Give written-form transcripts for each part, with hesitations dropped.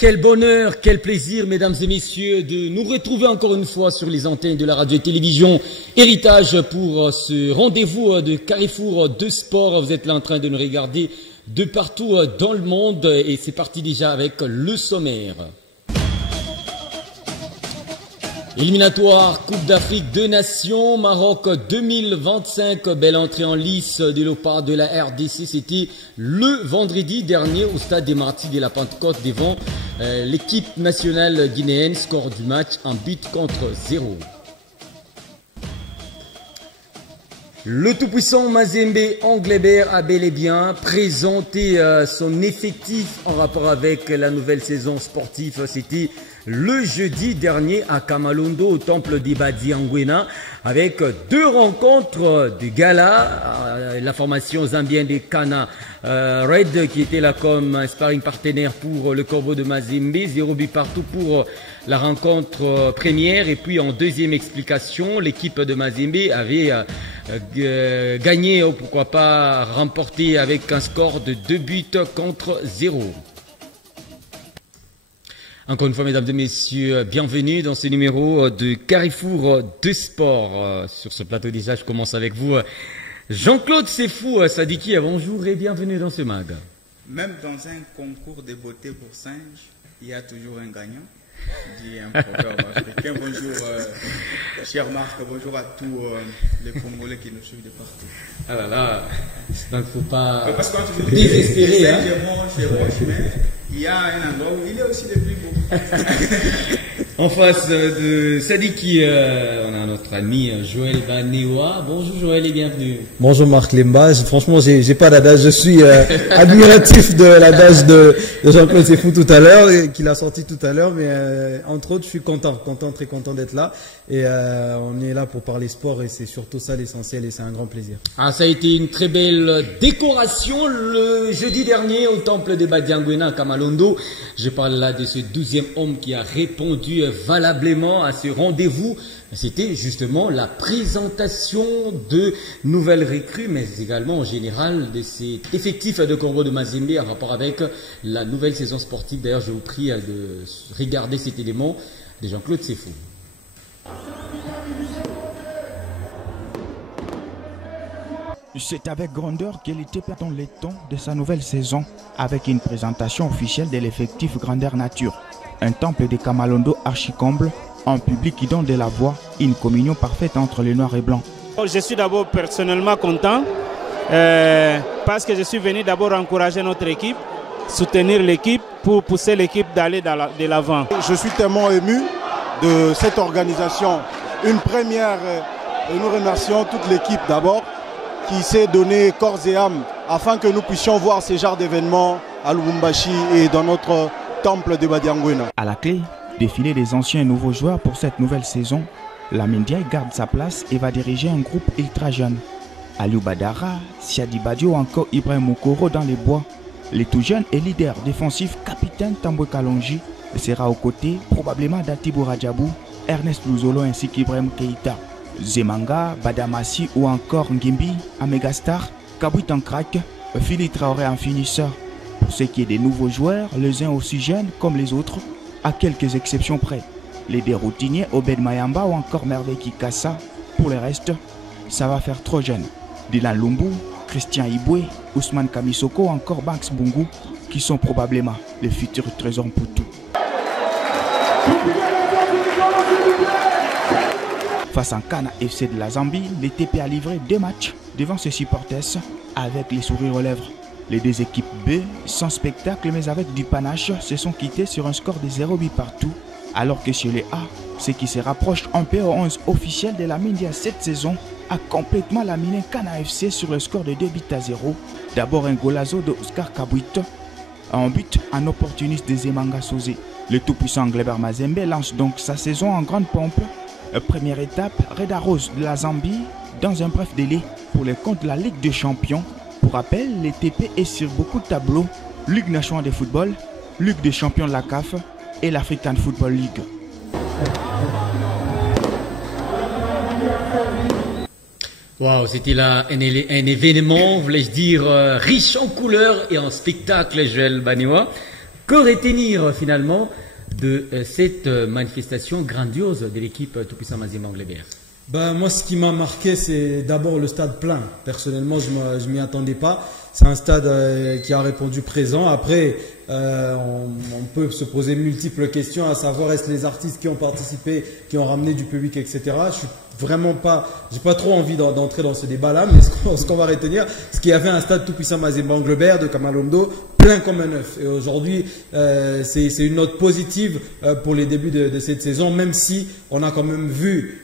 Quel bonheur, quel plaisir, mesdames et messieurs, de nous retrouver encore une fois sur les antennes de la radio et télévision Héritage pour ce rendez-vous de Carrefour de sport. Vous êtes là en train de nous regarder de partout dans le monde et c'est parti déjà avec le sommaire. Éliminatoire, Coupe d'Afrique de Nations, Maroc 2025, belle entrée en lice de l'OPA de la RDC. C'était le vendredi dernier au stade des Martyrs de la Pentecôte devant l'équipe nationale guinéenne. Score du match, un but contre 0. Le tout-puissant Mazembe Anglebert a bel et bien présenté son effectif en rapport avec la nouvelle saison sportive. C'était le jeudi dernier à Kamalondo au temple d'Ibadi Angwena avec deux rencontres de gala. La formation zambienne des Kana Red qui était là comme sparring partenaire pour le Corbeau de Mazembe. 0 but partout pour la rencontre première. Et puis en deuxième explication, l'équipe de Mazembe avait gagné ou pourquoi pas remporté avec un score de 2 buts contre 0. Encore une fois, mesdames et messieurs, bienvenue dans ce numéro de Carrefour de sport. Sur ce plateau déjà, je commence avec vous. Jean-Claude Sefou Sadiki, bonjour et bienvenue dans ce mag. Même dans un concours de beauté pour singes, il y a toujours un gagnant. Dit un proverbe africain. Bonjour, cher Marc, bonjour à tous les Congolais qui nous suivent de partout. Ah là là, donc faut pas parce que quand tu désespérer. Hein. Mais il y a un endroit où il est aussi le plus beau. En face de Sadiki, on a notre ami Joël Banewa. Bonjour Joël et bienvenue. Bonjour Marc Lemba. Franchement, j'ai pas d'adage. Je suis admiratif de l'adage de Jean-Claude Sefou tout à l'heure, qu'il a sorti tout à l'heure. Mais entre autres, je suis très content d'être là. Et on est là pour parler sport et c'est surtout ça l'essentiel et c'est un grand plaisir. Ah, ça a été une très belle décoration le jeudi dernier au temple de Badiangwena à Kamalondo. Je parle là de ce 12e homme qui a répondu valablement à ce rendez-vous. C'était justement la présentation de nouvelles recrues, mais également en général de cet effectif de Corbeau de Mazembe en rapport avec la nouvelle saison sportive. D'ailleurs, je vous prie de regarder cet élément de Jean-Claude Sefou. C'est avec grandeur qu'elle était dans les temps de sa nouvelle saison, avec une présentation officielle de l'effectif Grandeur Nature. Un temple de Kamalondo archi-comble, un public qui donne de la voix, une communion parfaite entre les noirs et blancs. Je suis d'abord personnellement content parce que je suis venu d'abord encourager notre équipe, soutenir l'équipe pour pousser l'équipe d'aller de l'avant. Je suis tellement ému de cette organisation. Une première, et nous remercions toute l'équipe d'abord qui s'est donné corps et âme afin que nous puissions voir ce genre d'événements à Lubumbashi et dans notre temple de Badiangwena. À la clé, défilé des anciens et nouveaux joueurs pour cette nouvelle saison, Lamine Diaye garde sa place et va diriger un groupe ultra jeune. Aliou Badara, Siadi Badio ou encore Ibrahim Moukoro dans les bois. Les tout jeunes et leader défensif capitaine Tambwe Kalonji sera aux côtés probablement d'Atibou Radjabou, Ernest Luzolo ainsi qu'Ibrahim Keïta. Zemanga, Badamasi ou encore Ngimbi, un mégastar, Kabouit en crack, Philippe Traoré en finisseur. Pour ce qui est des nouveaux joueurs, les uns aussi jeunes comme les autres, à quelques exceptions près. Les deux routiniers, Obed Mayamba ou encore Merveille Kikassa. Pour le reste, ça va faire trop jeune. Dylan Lumbu, Christian Iboué, Ousmane Kamisoko ou encore Banks Bungu, qui sont probablement les futurs trésors Poutou. Face à Kana FC de la Zambie, les TP a livré 2 matchs devant ses supporters avec les sourires aux lèvres. Les deux équipes B, sans spectacle mais avec du panache, se sont quittées sur un score de 0 but partout. Alors que chez les A, ce qui se rapproche un peu au 11 officiel de la Mindia cette saison, a complètement laminé Kana FC sur le score de 2 buts à 0. D'abord un golazo de Oscar Kabouit, un but en opportuniste de Zemanga Sosé. Le tout-puissant Anglebert Mazembe lance donc sa saison en grande pompe. Première étape, Red Arrows de la Zambie dans un bref délai pour les comptes de la Ligue des Champions. Pour rappel, les TP est sur beaucoup de tableaux, Ligue nationale de football, Ligue des champions de la CAF et l'African Football League. Waouh, c'était là un événement, voulais-je dire, riche en couleurs et en spectacle, Joël Banewa. Que retenir finalement de cette manifestation grandiose de l'équipe Tout-Puissant Mazembe Anglebert? Moi, ce qui m'a marqué, c'est d'abord le stade plein. Personnellement, je m'y attendais pas. C'est un stade qui a répondu présent. Après, on peut se poser multiples questions, à savoir est-ce les artistes qui ont participé, qui ont ramené du public, etc. Je suis vraiment pas, j'ai pas trop envie d'entrer dans ce débat-là, mais ce qu'on va retenir, c'est qu'il y avait un stade Tout-Puissant Mazembe Anglebert de Kamalondo plein comme un œuf. Et aujourd'hui, c'est une note positive pour les débuts de cette saison, même si on a quand même vu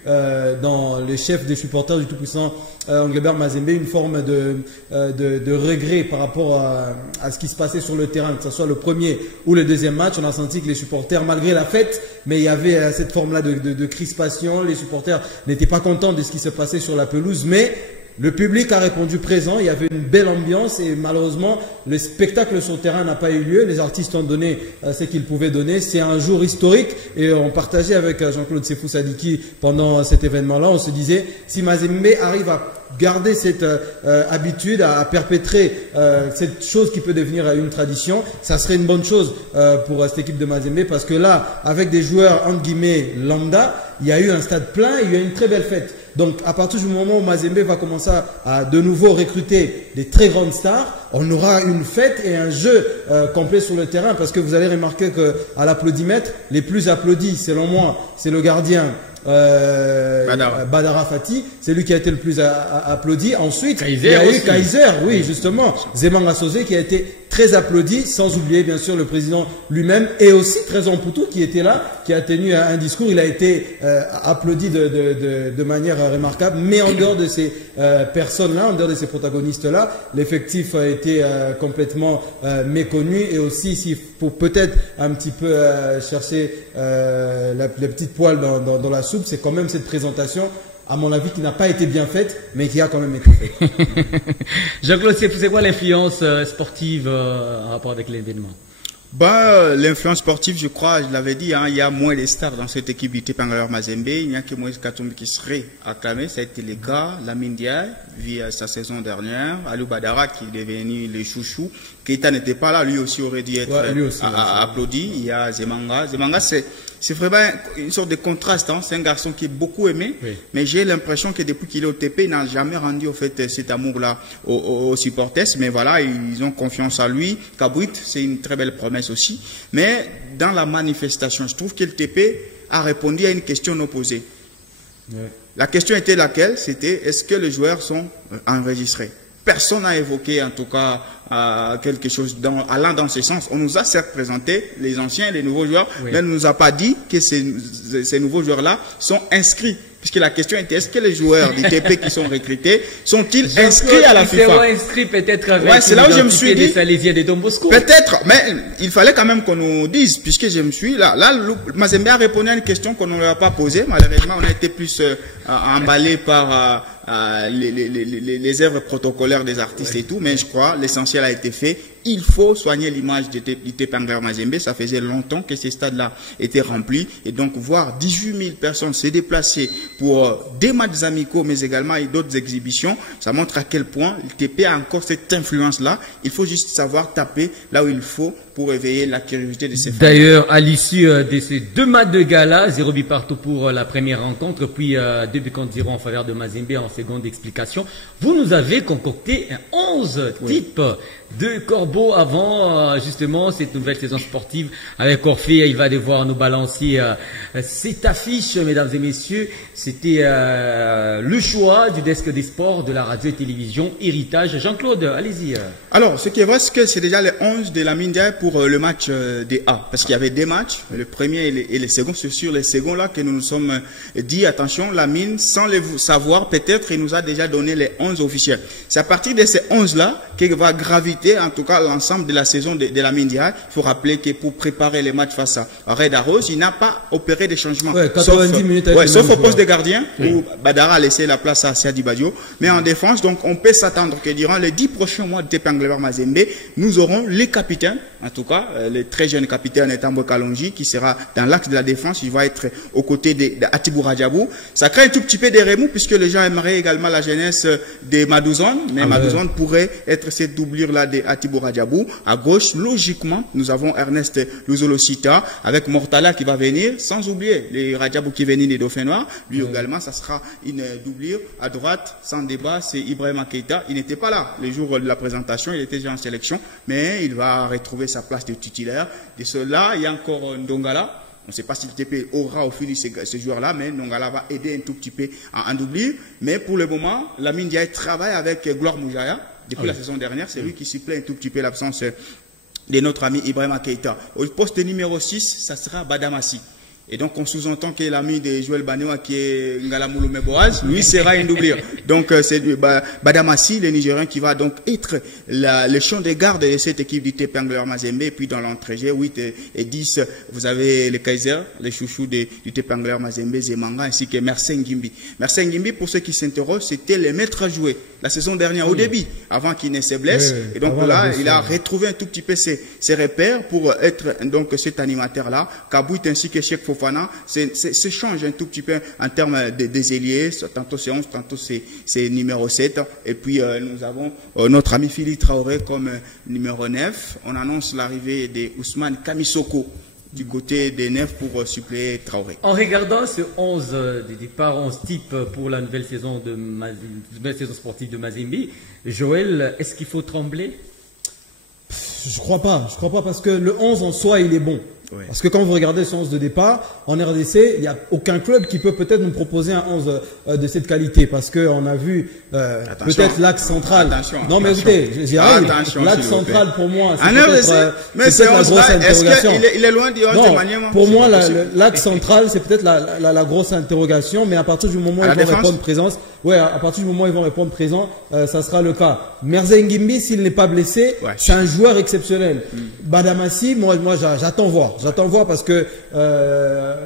dans les chefs des supporters du Tout-Puissant Anglebert Mazembe une forme de regret par rapport à ce qui se passait sur le terrain, que ce soit le premier ou le deuxième match. On a senti que les supporters, malgré la fête, mais il y avait cette forme-là de crispation. Les supporters n'étaient pas contents de ce qui se passait sur la pelouse, mais le public a répondu présent, il y avait une belle ambiance et malheureusement le spectacle sur le terrain n'a pas eu lieu. Les artistes ont donné ce qu'ils pouvaient donner. C'est un jour historique et on partageait avec Jean-Claude Sefou Sadiki pendant cet événement-là. On se disait, si Mazembe arrive à garder cette habitude, à perpétrer cette chose qui peut devenir une tradition, ça serait une bonne chose pour cette équipe de Mazembe, parce que là, avec des joueurs entre guillemets lambda, il y a eu un stade plein, il y a eu une très belle fête. Donc à partir du moment où Mazembe va commencer à de nouveau recruter des très grandes stars, on aura une fête et un jeu complet sur le terrain, parce que vous allez remarquer qu'à l'applaudimètre, les plus applaudis, selon moi, c'est le gardien Badara Fati, c'est lui qui a été le plus applaudi. Ensuite, il y a eu Kaiser, oui, justement, Zemanga Sosé qui a été très applaudi, sans oublier bien sûr le président lui-même, et aussi Trésor Poutou qui était là, qui a tenu un discours. Il a été applaudi de manière remarquable, mais en dehors de ces personnes-là, en dehors de ces protagonistes-là, l'effectif a été complètement méconnu. Et aussi, s'il faut peut-être un petit peu chercher les petites poils dans la soupe, c'est quand même cette présentation, à mon avis, qui n'a pas été bien faite, mais qui a quand même été faite. Jean-Claude, c'est quoi l'influence sportive en rapport avec l'événement? L'influence sportive, je crois, je l'avais dit, il y a moins de stars dans cette équipe d'IT Anglebert Mazembe. Il n'y a que Moïse Katumbi qui serait acclamé. Ça a été le cas. Lamine Ndiaye, via sa saison dernière. Aliou Badara, qui est devenu le chouchou. Keita n'était pas là, lui aussi aurait dû être applaudi. Il y a Zemanga. Zemanga, c'est vraiment une sorte de contraste. C'est un garçon qui est beaucoup aimé, oui. Mais j'ai l'impression que depuis qu'il est au TP, il n'a jamais rendu au fait cet amour-là aux supporters. Mais voilà, ils ont confiance en lui. Kabouit, c'est une très belle promesse aussi. Mais dans la manifestation, je trouve que le TP a répondu à une question non posée. Oui. La question était laquelle? C'était est-ce que les joueurs sont enregistrés? Personne n'a évoqué en tout cas quelque chose allant dans ce sens. On nous a certes présenté les anciens et les nouveaux joueurs, oui. Mais on ne nous a pas dit que ces nouveaux joueurs-là sont inscrits. Puisque la question était, est-ce que les joueurs du TP qui sont recrutés sont-ils inscrits à la FIFA? Inscrits peut-être avec c'est là où je me suis dit, des Don Bosco. Peut-être, mais il fallait quand même qu'on nous dise, puisque je me suis là Mazembe a répondu à une question qu'on ne lui a pas posée. Malheureusement, on a été plus emballé par les œuvres protocolaires des artistes, oui. Et tout, mais je crois l'essentiel a été fait. Il faut soigner l'image du TP Anglebert Mazembe. Ça faisait longtemps que ces stades-là étaient remplis. Et donc, voir 18 000 personnes se déplacer pour des matchs amicaux, mais également d'autres exhibitions, ça montre à quel point le TP a encore cette influence-là. Il faut juste savoir taper là où il faut pour éveiller la curiosité de ces fans. D'ailleurs, à l'issue de ces deux matchs de gala, 0 but partout pour la première rencontre, puis 2 buts contre 0 en faveur de Mazembe en seconde explication. Vous nous avez concocté un 11 type de Corbeau avant justement cette nouvelle saison sportive avec Orphée. Il va devoir nous balancer cette affiche, mesdames et messieurs. C'était le choix du desk des sports de la radio et télévision Héritage. Jean-Claude, allez-y. Alors, ce qui est vrai, c'est que c'est déjà les 11 de Lamine Ndiaye pour le match des A. Parce qu'il y avait des matchs, le premier et le second. C'est sur les seconds là que nous nous sommes dit, attention, Lamine, sans le savoir, peut-être, il nous a déjà donné les 11 officiels. C'est à partir de ces 11 là qu'il va graviter, en tout cas, l'ensemble de la saison de Lamine Ndiaye. Il faut rappeler que pour préparer les matchs face à Red Arrows, il n'a pas opéré des changements. Ouais, 90 minutes sauf au poste de gardien, oui. Où Badara a laissé la place à Siadi Badio. Mais en défense, donc, on peut s'attendre que durant les 10 prochains mois de TP Anglebert Mazembe, nous aurons les capitaines, en tout tout cas, le très jeune capitaine Etambo Kalonji, qui sera dans l'axe de la défense, il va être aux côtés d'Atibou Rajabou. Ça crée un tout petit peu des remous, puisque les gens aimeraient également la jeunesse de Madouzone, mais Madouzone pourrait être cette doublure-là d'Atibou Rajabou. À gauche, logiquement, nous avons Ernest Luzolosita, avec Mortala qui va venir, sans oublier les Rajabou qui viennent des Dauphins Noirs. Lui également, ça sera une doublure. À droite, sans débat, c'est Ibrahima Keita. Il n'était pas là le jour de la présentation, il était déjà en sélection, mais il va retrouver sa place de titulaire. De cela, il y a encore Ndongala. On ne sait pas si le TP aura au fil de ce joueur-là, mais Ndongala va aider un tout petit peu en doublure. Mais pour le moment, Lamine Ndiaye travaille avec Gloire Moujaya. Depuis la saison dernière, c'est lui qui s'y plaît un tout petit peu l'absence de notre ami Ibrahima Keita. Au poste numéro 6, ça sera Badamassi. Et donc, on sous-entend que l'ami de Joël Banewa, qui est Ngalamoulou Meboaz, lui sera une doublure. Donc, c'est Badamassi, le Nigérien, qui va donc être le champ de garde de cette équipe du TP Angler Mazembe. Et puis, dans l'entrée, 8 et 10, vous avez les Kaiser, les chouchous du TP Angler Mazembe, Zemanga, ainsi que Mersen Ngimbi. Mersen Ngimbi, pour ceux qui s'interrogent, c'était le maître à jouer la saison dernière au début, avant qu'il ne se blesse. Et donc là, il a retrouvé un tout petit peu ses repères pour être donc cet animateur-là. Kabouit ainsi que Cheikh Fofana, c'est change un tout petit peu en termes des ailiers. Tantôt c'est 11, tantôt c'est numéro 7. Et puis nous avons notre ami Philippe Traoré comme numéro 9. On annonce l'arrivée de Ousmane Kamisoko du côté des 9 pour suppléer Traoré. En regardant ce 11 de départ, 11 type pour la nouvelle saison sportive de Mazembe, Joël, est-ce qu'il faut trembler? Je crois pas parce que le 11 en soi il est bon. Ouais. Parce que quand vous regardez ce 11 de départ, en RDC, il n'y a aucun club qui peut peut-être nous proposer un 11 de cette qualité. Parce qu'on a vu peut-être l'axe central. Non mais écoutez, j'y arrive. L'axe central pour moi, c'est peut-être la grosse interrogation. Il est loin du 11 de Maniema. Pour moi, l'axe central, c'est peut-être la grosse interrogation. Mais à partir du moment où ils vont répondre présence, à partir du moment où ils vont répondre présent, ça sera le cas. Merzen Ngimbi, s'il n'est pas blessé, c'est un joueur exceptionnel. Badamassi, moi j'attends voir. J'attends voir parce que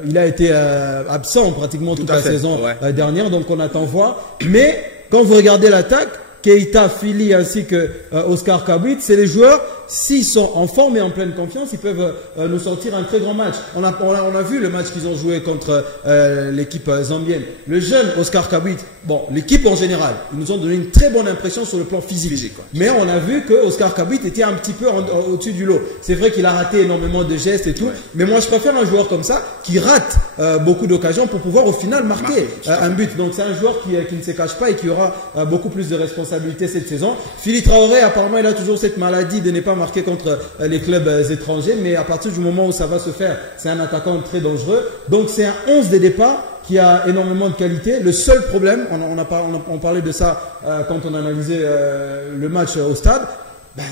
il a été absent pratiquement toute la saison dernière, donc on attend voir. Mais quand vous regardez l'attaque, Keita, Fili ainsi que Oscar Kabouit, c'est les joueurs, s'ils sont en forme et en pleine confiance, ils peuvent nous sortir un très grand match. On a vu le match qu'ils ont joué contre l'équipe zambienne. Le jeune Oscar Kabouit, bon, l'équipe en général, ils nous ont donné une très bonne impression sur le plan physique. Mais on a vu que Oscar Kabouit était un petit peu au-dessus du lot. C'est vrai qu'il a raté énormément de gestes et tout, mais moi je préfère un joueur comme ça qui rate beaucoup d'occasions pour pouvoir au final marquer un but. Donc c'est un joueur qui ne se cache pas et qui aura beaucoup plus de responsabilités cette saison. Philippe Traoré, apparemment, il a toujours cette maladie de ne pas marquer contre les clubs étrangers, mais à partir du moment où ça va se faire, c'est un attaquant très dangereux. Donc c'est un 11 de départ qui a énormément de qualité. Le seul problème, on parlait de ça quand on analysait le match au stade,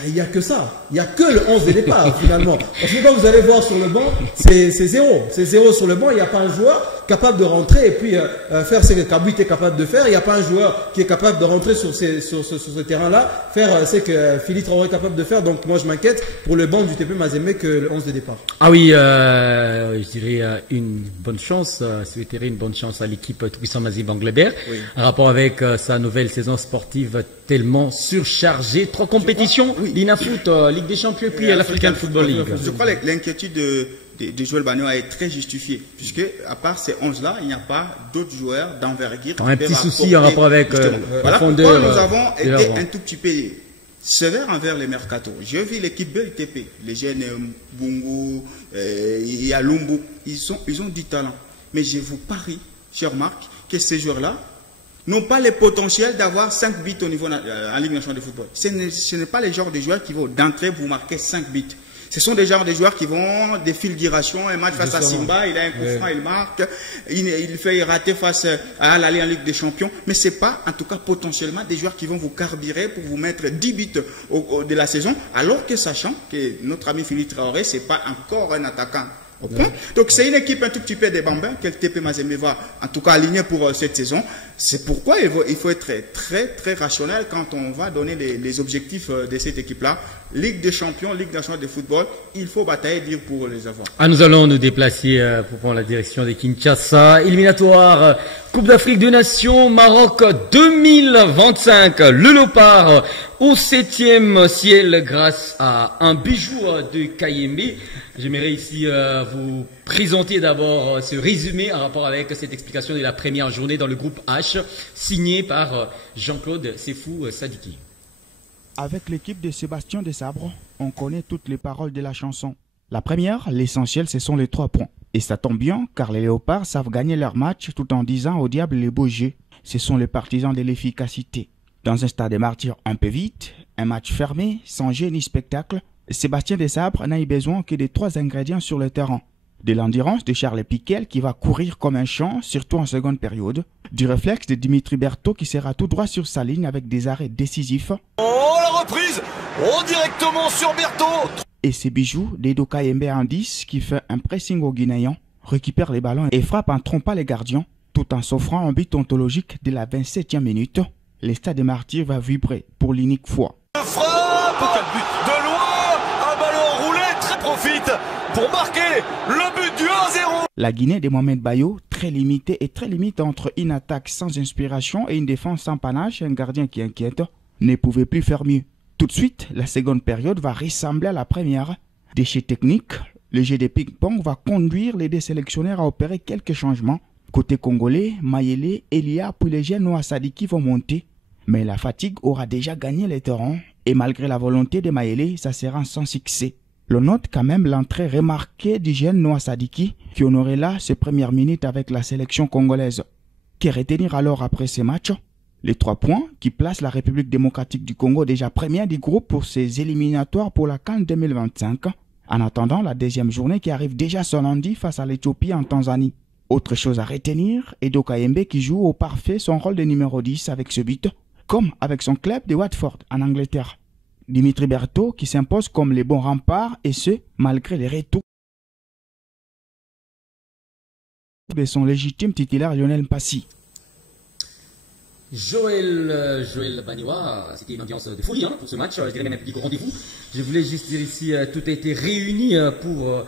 il n'y a que ça. Il n'y a que le 11 de départ finalement. Parce que quand vous allez voir sur le banc, c'est zéro. C'est zéro sur le banc. Il n'y a pas un joueur capable de rentrer et puis faire ce que Kabouit est capable de faire. Il n'y a pas un joueur qui est capable de rentrer sur ce terrain-là, faire ce que Philippe Traoré est capable de faire. Donc moi je m'inquiète pour le banc du TP Mazembe que le 11 de départ. Ah oui, je dirais une bonne chance, souhaiterais une bonne chance à l'équipe Tout-Puissant Mazembe Anglebert en rapport avec sa nouvelle saison sportive tellement surchargée. 3 compétitions, l'INAFoot, Ligue des Champions et puis l'African Football League. Je crois que l'inquiétude de Joël Banewa est très justifiée, puisque à part ces 11-là, il n'y a pas d'autres joueurs d'envergure. Un petit souci en rapport avec la fondeur. Nous avons été un tout petit peu sévère envers les mercato. J'ai vu l'équipe BLTP, les jeunes Bungu, Yalumbu, ils ont du talent. Mais je vous parie, cher Marc, que ces joueurs-là n'ont pas le potentiel d'avoir 5 buts au niveau en Ligue nationale de football. Ce n'est pas les genres de joueurs qui vont d'entrée vous marquer 5 buts. Ce sont des genres de joueurs qui vont des fulgurations, un match face à Simba, il a un coup franc, il marque, il fait rater face à l'aller en Ligue des Champions, mais ce n'est pas, en tout cas potentiellement, des joueurs qui vont vous carburer pour vous mettre 10 buts de la saison, alors que sachant que notre ami Philippe Traoré, ce n'est pas encore un attaquant. Donc c'est une équipe un tout petit peu des bambins que le TP Mazembe va en tout cas aligner pour cette saison. C'est pourquoi il faut être très très rationnel quand on va donner les objectifs de cette équipe-là. Ligue des champions, Ligue nationale de football, il faut batailler dur pour les avoir. Ah, nous allons nous déplacer pour prendre la direction de Kinshasa. Éliminatoire Coupe d'Afrique des Nations Maroc 2025. Le Léopard au 7e ciel grâce à un bijou de Kayembe. J'aimerais ici vous présenter d'abord ce résumé en rapport avec cette explication de la première journée dans le groupe H, signé par Jean-Claude Sefou Sadiki. Avec l'équipe de Sébastien Desabre, on connaît toutes les paroles de la chanson. La première, l'essentiel, ce sont les 3 points. Et ça tombe bien, car les Léopards savent gagner leur match tout en disant au diable les beaux jeux. Ce sont les partisans de l'efficacité. Dans un stade de martyrs un peu vite, un match fermé, sans jeu ni spectacle, Sébastien Desabre n'a eu besoin que de 3 ingrédients sur le terrain. De l'endurance de Charles Piquel qui va courir comme un champ, surtout en seconde période. Du réflexe de Dimitri Berthaud qui sera tout droit sur sa ligne avec des arrêts décisifs. Oh la reprise! Oh directement sur Berthaud! Et ses bijoux d'Edo Kayembe en 10 qui fait un pressing aux Guinéens, récupère les ballons et frappe en trompant les gardiens, tout en s'offrant un but ontologique dès la 27e minute. Le stade des martyrs va vibrer pour l'unique fois. Le frappe! Quel but! De loin! Un ballon roulé, très profite pour marquer le but du 1-0! La Guinée de Mohamed Bayo, très limitée et très limite entre une attaque sans inspiration et une défense sans panache et un gardien qui inquiète, ne pouvait plus faire mieux. Tout de suite, la seconde période va ressembler à la première. Déchet technique, le jeu de ping-pong va conduire les 2 sélectionneurs à opérer quelques changements. Côté congolais, Mayele, Elia puis les jeunes Noah Sadiki vont monter. Mais la fatigue aura déjà gagné les terrains et malgré la volonté de Mayele, ça sera sans succès. L'on note quand même l'entrée remarquée du jeune Noah Sadiki qui honorait là ses premières minutes avec la sélection congolaise. Que retenir alors après ces matchs? Les 3 points qui placent la République démocratique du Congo déjà première du groupe pour ses éliminatoires pour la CAN 2025. En attendant la 2e journée qui arrive déjà ce lundi face à l'Éthiopie en Tanzanie. Autre chose à retenir, Edo Kayembe qui joue au parfait son rôle de numéro 10 avec ce but, comme avec son club de Watford en Angleterre. Dimitri Berthaud qui s'impose comme les bons remparts et ce, malgré les retours de son légitime titulaire Lionel Mpassi. Joël Baniwa, c'était une ambiance de folie pour ce match, je dirais même un petit rendez-vous. Je voulais juste dire ici, tout a été réuni pour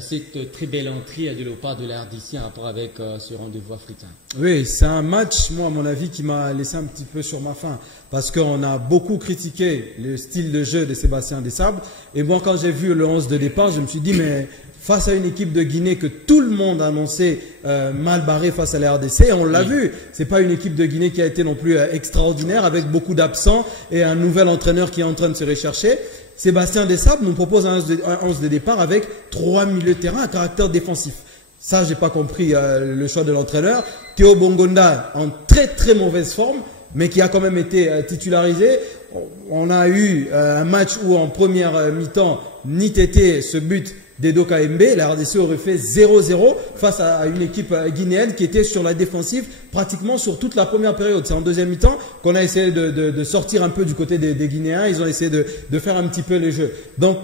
cette très belle entrée de Léopard de la RDC en rapport avec ce rendez-vous africain. Oui, c'est un match, moi, à mon avis, qui m'a laissé un petit peu sur ma faim. Parce qu'on a beaucoup critiqué le style de jeu de Sébastien Desabre. Et moi, quand j'ai vu le 11 de départ, je me suis dit, mais face à une équipe de Guinée que tout le monde a annoncé mal barrée face à la RDC, on l'a vu. C'est pas une équipe de Guinée qui a été non plus extraordinaire, avec beaucoup d'absents et un nouvel entraîneur qui est en train de se rechercher. Sébastien Desabre nous propose un 11 de départ avec 3 milieux de terrain à caractère défensif. Ça, j'ai pas compris le choix de l'entraîneur. Théo Bongonda en très très mauvaise forme, mais qui a quand même été titularisé. On a eu un match où en première mi-temps, ni tété ce but d'Edo Kayembe, la RDC aurait fait 0-0 face à une équipe guinéenne qui était sur la défensive pratiquement sur toute la première période. C'est en deuxième mi-temps qu'on a essayé de sortir un peu du côté des Guinéens. Ils ont essayé de faire un petit peu le jeu. Donc,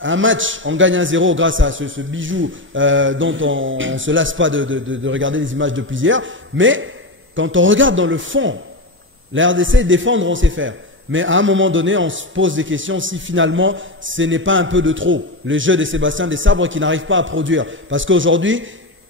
un match, on gagne 1-0 grâce à ce bijou dont on ne se lasse pas de regarder les images depuis hier. Mais quand on regarde dans le fond, la RDC, défendre, on sait faire. Mais à un moment donné, on se pose des questions si finalement, ce n'est pas un peu de trop. Le jeu de Sébastien Desabre qui n'arrive pas à produire. Parce qu'aujourd'hui,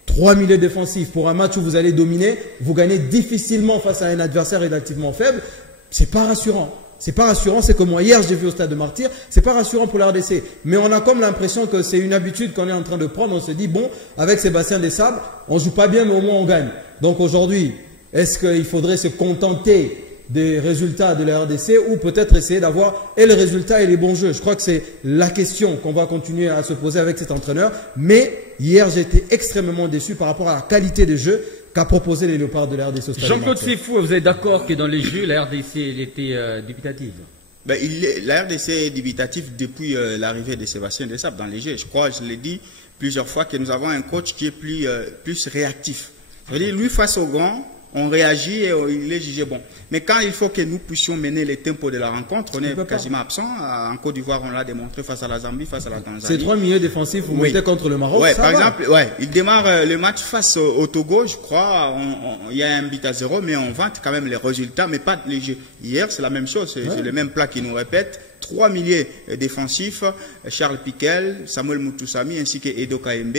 3 milieux défensifs pour un match où vous allez dominer, vous gagnez difficilement face à un adversaire relativement faible. C'est pas rassurant. C'est pas rassurant, c'est comme moi hier j'ai vu au stade de Martyrs, c'est pas rassurant pour la RDC. Mais on a comme l'impression que c'est une habitude qu'on est en train de prendre. On se dit, bon, avec Sébastien Desabre, on joue pas bien, mais au moins on gagne. Donc aujourd'hui, est-ce qu'il faudrait se contenter des résultats de la RDC ou peut-être essayer d'avoir et les résultats et les bons jeux? Je crois que c'est la question qu'on va continuer à se poser avec cet entraîneur. Mais hier, j'ai été extrêmement déçu par rapport à la qualité de jeu qu'a proposé les Léopards de la RDC. Jean-Claude Sefou, vous êtes d'accord que dans les jeux, la RDC elle était dubitative? La RDC est dubitative depuis l'arrivée de Sébastien Desabre dans les jeux. Je crois, je l'ai dit plusieurs fois, que nous avons un coach qui est plus réactif. Ça veut dire, lui, face au grand, on réagit et il est jugé bon. Mais quand il faut que nous puissions mener les tempos de la rencontre, on est quasiment absent. En Côte d'Ivoire, on l'a démontré face à la Zambie, face à la Tanzanie. Ces 3 milieux défensifs, vous mettez contre le Maroc. Ouais, par exemple, il démarre le match face au Togo, je crois. Il y a un but à 0, mais on vante quand même les résultats, mais pas les jeux. Hier, c'est la même chose. C'est le même plat qui nous répète. 3 milieux défensifs, Charles Piquel, Samuel Mutusami ainsi que Edo Kaembe.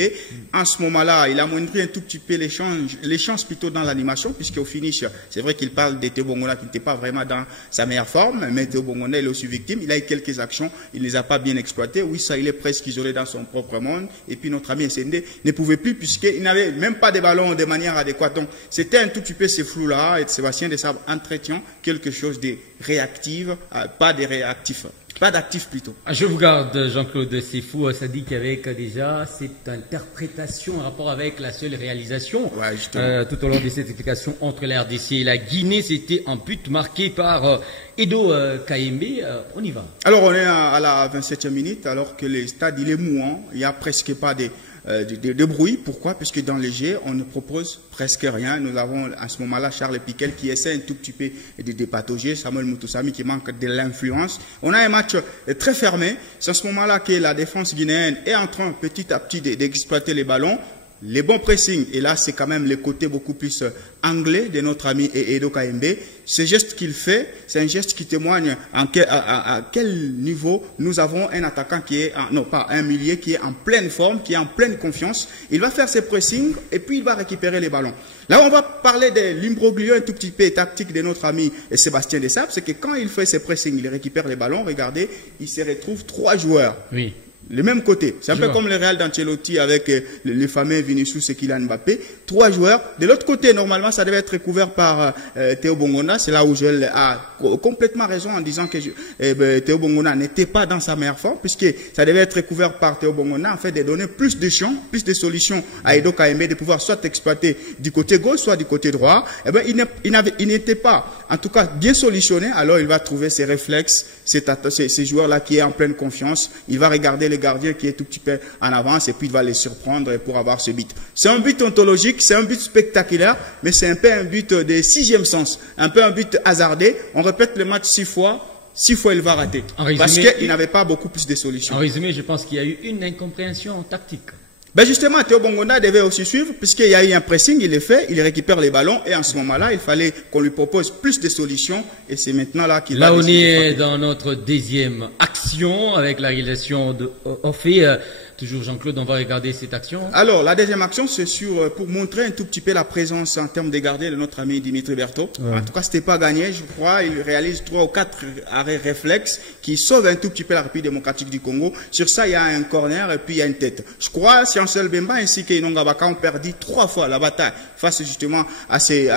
En ce moment-là, il a montré un tout petit peu les chances plutôt dans l'animation, puisqu'au finish, c'est vrai qu'il parle de Théo Bongona qui n'était pas vraiment dans sa meilleure forme, mais Théo Bongona il est aussi victime. Il a eu quelques actions, il ne les a pas bien exploitées. Oui, ça, il est presque isolé dans son propre monde. Et puis notre ami SND ne pouvait plus, puisqu'il n'avait même pas de ballon de manière adéquate. Donc c'était un tout petit peu ces flous-là, et Sébastien Desabre entretient quelque chose de réactif, pas de réactif. Pas d'actif plutôt. Je vous garde, Jean-Claude Sefou, ça dit qu'avec déjà cette interprétation en rapport avec la seule réalisation, tout au long de cette explication entre la RDC et la Guinée, c'était un but marqué par Edo Kaembe. On y va. Alors on est à la 27e minute, alors que le stade il est mouant, il n'y a presque pas de bruit. Pourquoi? Puisque dans les jeux, on ne propose presque rien. Nous avons à ce moment-là Charles Piquel qui essaie un tout petit peu de dépatauger, Samuel Mutusami qui manque de l'influence. On a un match très fermé. C'est à ce moment-là que la défense guinéenne est en train petit à petit d'exploiter les ballons. Les bons pressings, et là c'est quand même le côté beaucoup plus anglais de notre ami Edo Kaembe. Ce geste qu'il fait, c'est un geste qui témoigne à quel niveau nous avons un attaquant qui est, non pas un milieu qui est en pleine forme, qui est en pleine confiance. Il va faire ses pressings et puis il va récupérer les ballons. Là on va parler de l'imbroglio un tout petit peu tactique de notre ami Sébastien Desabre, c'est que quand il fait ses pressings, il récupère les ballons, regardez, il se retrouve 3 joueurs. Oui. Le même côté. C'est un peu comme le Real d'Ancelotti avec les fameux Vinicius et Kylian Mbappé. 3 joueurs. De l'autre côté, normalement, ça devait être couvert par Théo Bongona. C'est là où je a complètement raison en disant que Théo Bongona n'était pas dans sa meilleure forme, puisque ça devait être couvert par Théo Bongona, en fait, de donner plus de champs, plus de solutions à Edo Kaembe, de pouvoir soit exploiter du côté gauche, soit du côté droit. Eh ben, il n'était pas, en tout cas, bien solutionné. Alors, il va trouver ses réflexes, ces joueurs-là qui est en pleine confiance. Il va regarder les gardien qui est tout petit peu en avance et puis il va les surprendre pour avoir ce but. C'est un but ontologique, c'est un but spectaculaire, mais c'est un peu un but de 6e sens, un peu un but hasardé. On répète le match 6 fois il va rater. Parce qu'il n'avait pas beaucoup plus de solutions. En résumé, je pense qu'il y a eu une incompréhension tactique. Ben justement, Théo Bongona devait aussi suivre, puisqu'il y a eu un pressing, il est fait, il récupère les ballons, et en ce moment-là, il fallait qu'on lui propose plus de solutions, et c'est maintenant là qu'il va... Là, on est dans notre deuxième action, avec la réalisation de Orphée. Toujours Jean-Claude, on va regarder cette action. Alors, la deuxième action, c'est pour montrer un tout petit peu la présence en termes de gardiens de notre ami Dimitri Berthaud. Ouais. En tout cas, c'était pas gagné, je crois. Il réalise 3 ou 4 arrêts réflexes qui sauvent un tout petit peu la République démocratique du Congo. Sur ça, il y a un corner et puis il y a une tête. Je crois, Chancel Bemba ainsi que Inonga Baka ont perdu 3 fois la bataille face justement à ces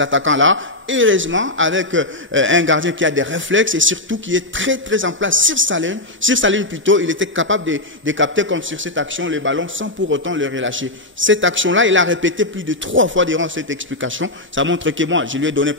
attaquants-là. Heureusement, avec un gardien qui a des réflexes et surtout qui est très très en place sur sa ligne plutôt, il était capable de capter comme sur cette action le ballon sans pour autant le relâcher. Cette action-là, il a répété plus de 3 fois durant cette explication. Ça montre que moi, je lui ai donné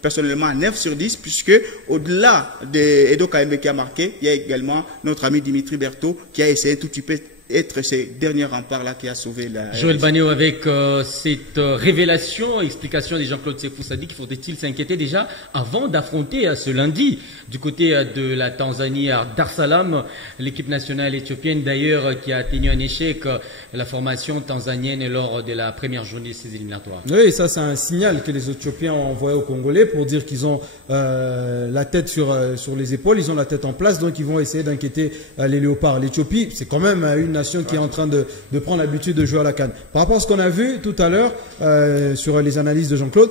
personnellement 9 sur 10 puisque au-delà de Edo Kaembe qui a marqué, il y a également notre ami Dimitri Berthaud qui a essayé tout petit peu être ces derniers remparts-là qui a sauvé la... Joël Bagnéo avec cette révélation, explication de Jean-Claude Sefou Sadi, qu'il faudrait-il s'inquiéter déjà avant d'affronter ce lundi du côté de la Tanzanie à Dar es Salaam, l'équipe nationale éthiopienne d'ailleurs qui a tenu un échec la formation tanzanienne lors de la première journée de ces éliminatoires. Oui, ça c'est un signal que les Éthiopiens ont envoyé aux Congolais pour dire qu'ils ont la tête sur les épaules, ils ont la tête en place, donc ils vont essayer d'inquiéter les Léopards. L'Éthiopie, c'est quand même une nation qui est en train de prendre l'habitude de jouer à la CAN. Par rapport à ce qu'on a vu tout à l'heure sur les analyses de Jean-Claude,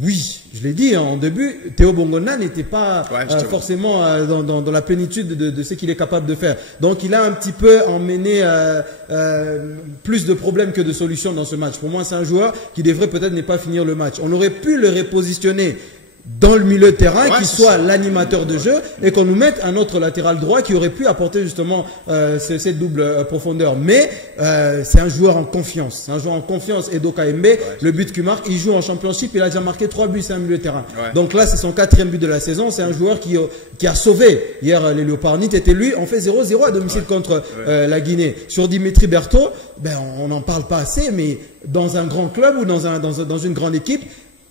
oui, je l'ai dit en début, Théo Bongona n'était pas forcément dans la plénitude de ce qu'il est capable de faire. Donc il a un petit peu emmené plus de problèmes que de solutions dans ce match. Pour moi, c'est un joueur qui devrait peut-être ne pas finir le match. On aurait pu le repositionner dans le milieu de terrain, qui soit l'animateur de jeu et qu'on nous mette un autre latéral droit qui aurait pu apporter justement cette double profondeur. Mais c'est un joueur en confiance. C'est un joueur en confiance, Edo Kaembe. Le but qu'il marque, il joue en championship, il a déjà marqué 3 buts, c'est un milieu de terrain. Donc là, c'est son 4e but de la saison. C'est un joueur qui a sauvé hier les Léopards. Était lui, on fait 0-0 à domicile contre la Guinée. Sur Dimitri Berthaud, ben, on n'en parle pas assez, mais dans un grand club ou dans une grande équipe,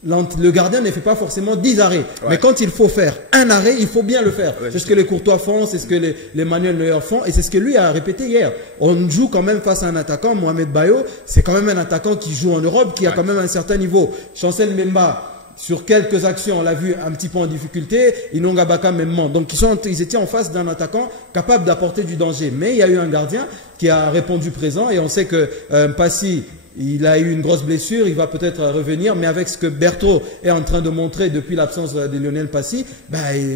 le gardien ne fait pas forcément 10 arrêts. Mais quand il faut faire un arrêt, il faut bien le faire. C'est ce que les Courtois font, c'est ce que les Manuel Neuer font, et c'est ce que lui a répété hier. On joue quand même face à un attaquant, Mohamed Bayo, c'est quand même un attaquant qui joue en Europe, qui a quand même un certain niveau. Chancel Mbemba, sur quelques actions, on l'a vu un petit peu en difficulté. Inonga Baka mêmement. Donc ils étaient en face d'un attaquant capable d'apporter du danger. Mais il y a eu un gardien qui a répondu présent et on sait que Mpassi, il a eu une grosse blessure, il va peut-être revenir, mais avec ce que Berthaud est en train de montrer depuis l'absence de Lionel Mpassi,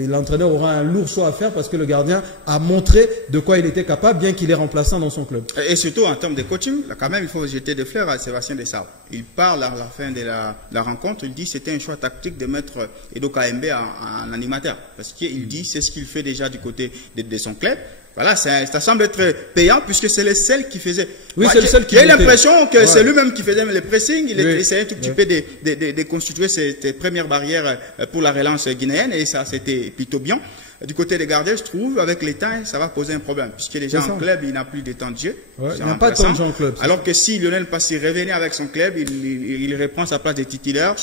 l'entraîneur aura un lourd choix à faire parce que le gardien a montré de quoi il était capable, bien qu'il est remplaçant dans son club. Et surtout en termes de coaching, là, quand même, il faut jeter des fleurs à Sébastien Desabre. Il parle à la fin de la rencontre, il dit que c'était un choix tactique de mettre Edo Kaembe en animateur. Parce qu'il dit c'est ce qu'il fait déjà du côté de son club. Voilà, ça semble être payant puisque c'est le seul qui faisait. Oui, c'est le seul qui. J'ai l'impression que c'est lui-même qui faisait le pressing. Il essayait un tout petit peu de constituer ces premières barrières pour la relance guinéenne et ça, c'était plutôt bien. Du côté des gardiens, je trouve, avec les temps, ça va poser un problème puisque déjà en club, il n'a plus de temps de jeu. Il n'a pas de temps de jeu en club. Alors que si Lionel Mpassi revenait avec son club, il reprend sa place de titulaire.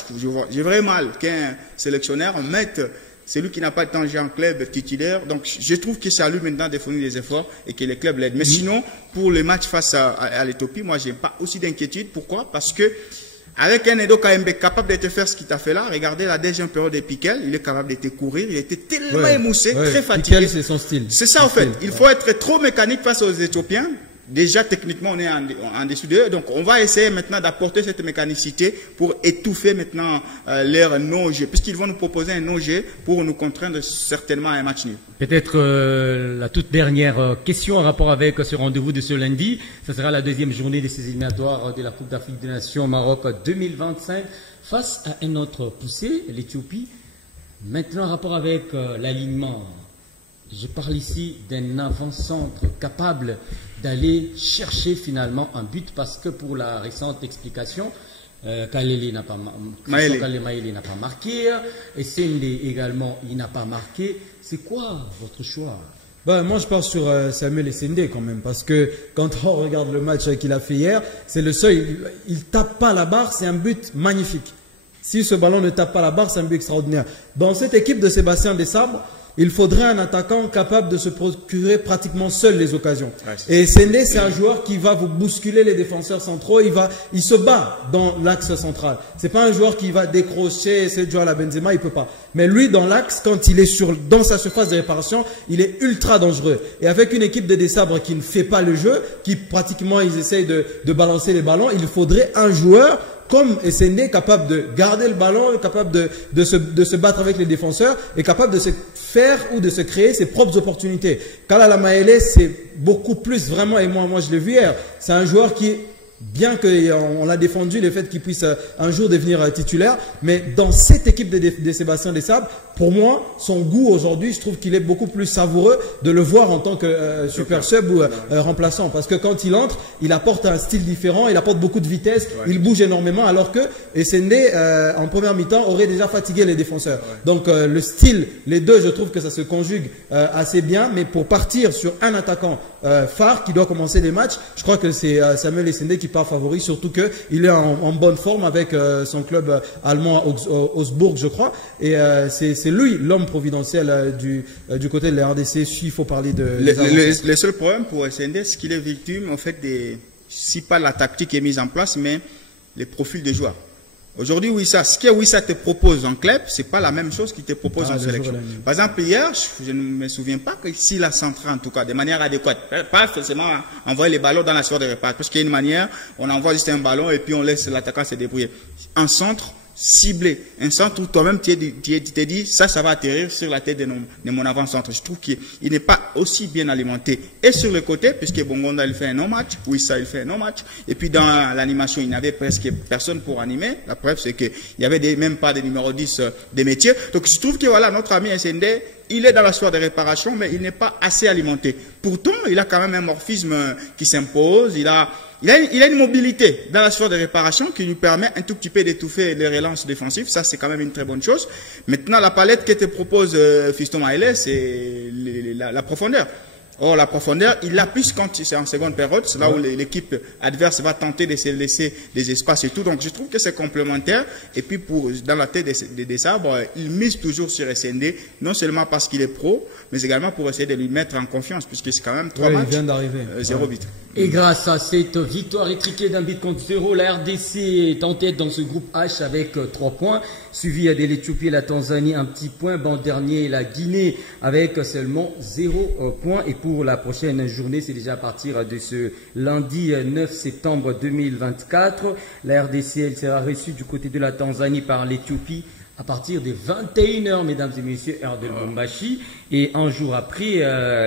J'ai vraiment mal qu'un sélectionneur mette celui qui n'a pas de temps de jouer en club titulaire. Donc, je trouve que c'est à lui maintenant de fournir des efforts et que les clubs l'aident. Mais sinon, pour les matchs face à l'Éthiopie, moi, j'ai pas aussi d'inquiétude. Pourquoi? Parce que, avec un Edo Kaembe capable de te faire ce qu'il t'a fait là, regardez la deuxième période de Piquel, il est capable de te courir, il était tellement émoussé, très fatigué. Piquel, c'est son style. C'est ça, en fait. Il faut être trop mécanique face aux Éthiopiens. Déjà, techniquement, on est en dessous d'eux. Donc, on va essayer maintenant d'apporter cette mécanicité pour étouffer maintenant leur non-jeu. Puisqu'ils vont nous proposer un non-jeu pour nous contraindre certainement à un match nul. Peut-être la toute dernière question en rapport avec ce rendez-vous de ce lundi. Ce sera la deuxième journée de ces éliminatoires de la Coupe d'Afrique des Nations Maroc 2025 face à un autre poussé, l'Éthiopie. Maintenant, en rapport avec l'alignement. Je parle ici d'un avant-centre capable d'aller chercher finalement un but parce que pour la récente explication, Kalele n'a pas marqué, et Sende également, il n'a pas marqué. C'est quoi votre choix? Moi, je pars sur Samuel Essende quand même, parce que quand on regarde le match qu'il a fait hier, c'est le seul, il tape pas la barre, c'est un but magnifique. Si ce ballon ne tape pas la barre, c'est un but extraordinaire. Dans cette équipe de Sébastien Desabre, il faudrait un attaquant capable de se procurer pratiquement seul les occasions. Et Sende, c'est un joueur qui va vous bousculer les défenseurs centraux. Il se bat dans l'axe central. C'est pas un joueur qui va décrocher, essayer de jouer à la Benzema, il peut pas. Mais lui, dans l'axe, quand il est dans sa surface de réparation, il est ultra dangereux. Et avec une équipe de Desabre qui ne fait pas le jeu, qui pratiquement, ils essayent de balancer les ballons, il faudrait un joueur comme Essende, capable de garder le ballon, capable de se battre avec les défenseurs et capable de se faire ou de se créer ses propres opportunités. Kalala Maele, c'est beaucoup plus vraiment, et moi je l'ai vu hier, c'est un joueur qui, bien qu'on l'a défendu le fait qu'il puisse un jour devenir titulaire, mais dans cette équipe de Sébastien Desabre, pour moi, son goût aujourd'hui, je trouve qu'il est beaucoup plus savoureux de le voir en tant que super sub ou remplaçant. Parce que quand il entre, il apporte un style différent, il apporte beaucoup de vitesse, il bouge énormément, alors que Essende, en première mi-temps, aurait déjà fatigué les défenseurs. Donc le style, les deux, je trouve que ça se conjugue assez bien, mais pour partir sur un attaquant phare qui doit commencer les matchs, je crois que c'est Samuel Essende qui part favori, surtout qu'il est en bonne forme avec son club allemand Augsburg, je crois, et c'est lui l'homme providentiel du côté de la RDC, s'il faut parler de... Le seul problème pour Essende, c'est qu'il est victime en fait si pas la tactique est mise en place, mais les profils de joueurs. Aujourd'hui, ce que Wissa te propose en club, c'est pas la même chose qu'il te propose en sélection. Par exemple, hier, je ne me souviens pas que s'il a centré en tout cas de manière adéquate, pas forcément envoyer les ballons dans la sphère de répartition, parce qu'il y a une manière, on envoie juste un ballon et puis on laisse l'attaquant se débrouiller. Un centre ciblé, un centre où toi-même tu t'es dit ça va atterrir sur la tête de mon avant-centre. Je trouve qu'il n'est pas aussi bien alimenté. Et sur le côté, puisque Bongonda il fait un non-match, Wissa il fait un non-match, et puis dans l'animation il n'avait presque personne pour animer. La preuve c'est qu'il n'y avait même pas de numéro 10 des métiers. Donc je trouve que voilà, notre ami Essende, il est dans la sphère de réparation, mais il n'est pas assez alimenté. Pourtant, il a quand même un morphisme qui s'impose, il a une mobilité dans la sphère de réparation qui lui permet un tout petit peu d'étouffer les relances défensives. Ça, c'est quand même une très bonne chose. Maintenant, la palette que te propose Fiston Maele, c'est la profondeur. Or, la profondeur, il l'a plus quand c'est en seconde période. C'est là où l'équipe adverse va tenter de se laisser des espaces et tout. Donc, je trouve que c'est complémentaire. Et puis, dans la tête des Desabre, il mise toujours sur Essende, non seulement parce qu'il est pro, mais également pour essayer de lui mettre en confiance, puisque c'est quand même 3 matchs, 0 but. Et grâce à cette victoire étriquée d'un but contre 0, la RDC est en tête dans ce groupe H avec 3 points, suivi de l'Éthiopie et la Tanzanie, un petit point. Bon, dernier, la Guinée avec seulement 0 point. Et pour la prochaine journée, c'est déjà à partir de ce lundi 9 septembre 2024. La RDC, elle sera reçue du côté de la Tanzanie par l'Éthiopie à partir des 21h, mesdames et messieurs, heure de Lubumbashi. Et un jour après,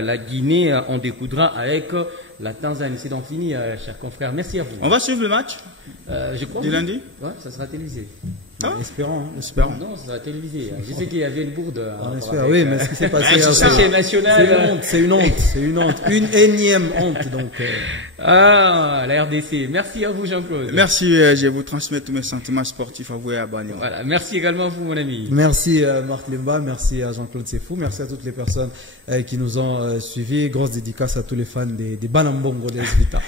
la Guinée en découdra avec la Tanzanie. C'est donc fini, chers confrères. Merci à vous. On va suivre le match je crois. du lundi. Ouais, ça sera télévisé. Espérons, hein, espérons. Non, ça sera télévisé. Je sais qu'il y avait une bourde. On espère, oui, mais ce qui s'est passé, c'est national. c'est une honte, c'est une honte, une énième honte. Donc, Ah, la RDC. Merci à vous, Jean-Claude. Merci, je vous transmets tous mes sentiments sportifs à vous et à Bagnon. Voilà, merci également à vous, mon ami. merci Marc Lemba, merci à Jean-Claude Sefou, merci à toutes les personnes qui nous ont suivis. Grosse dédicace à tous les fans des Banambongo des Vita.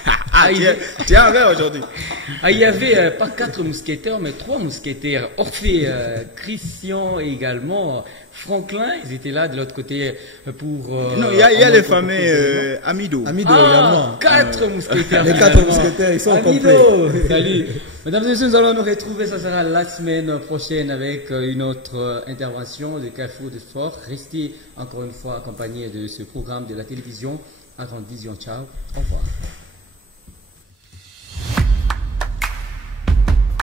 Tu es en vrai aujourd'hui. Ah, il y avait pas 4 mousquetaires, mais 3 mousquetaires. Orphée, Christian et également Franklin, ils étaient là de l'autre côté pour... non, il y a les fameux Amido. Amido également. 4 mousquetaires. Les 4 mousquetaires, ils sont complets. Salut. Mesdames et messieurs, nous allons nous retrouver, ça sera la semaine prochaine avec une autre intervention de Carrefour de Sport. Restez encore une fois accompagnés de ce programme de la télévision à grande vision. Ciao, au revoir.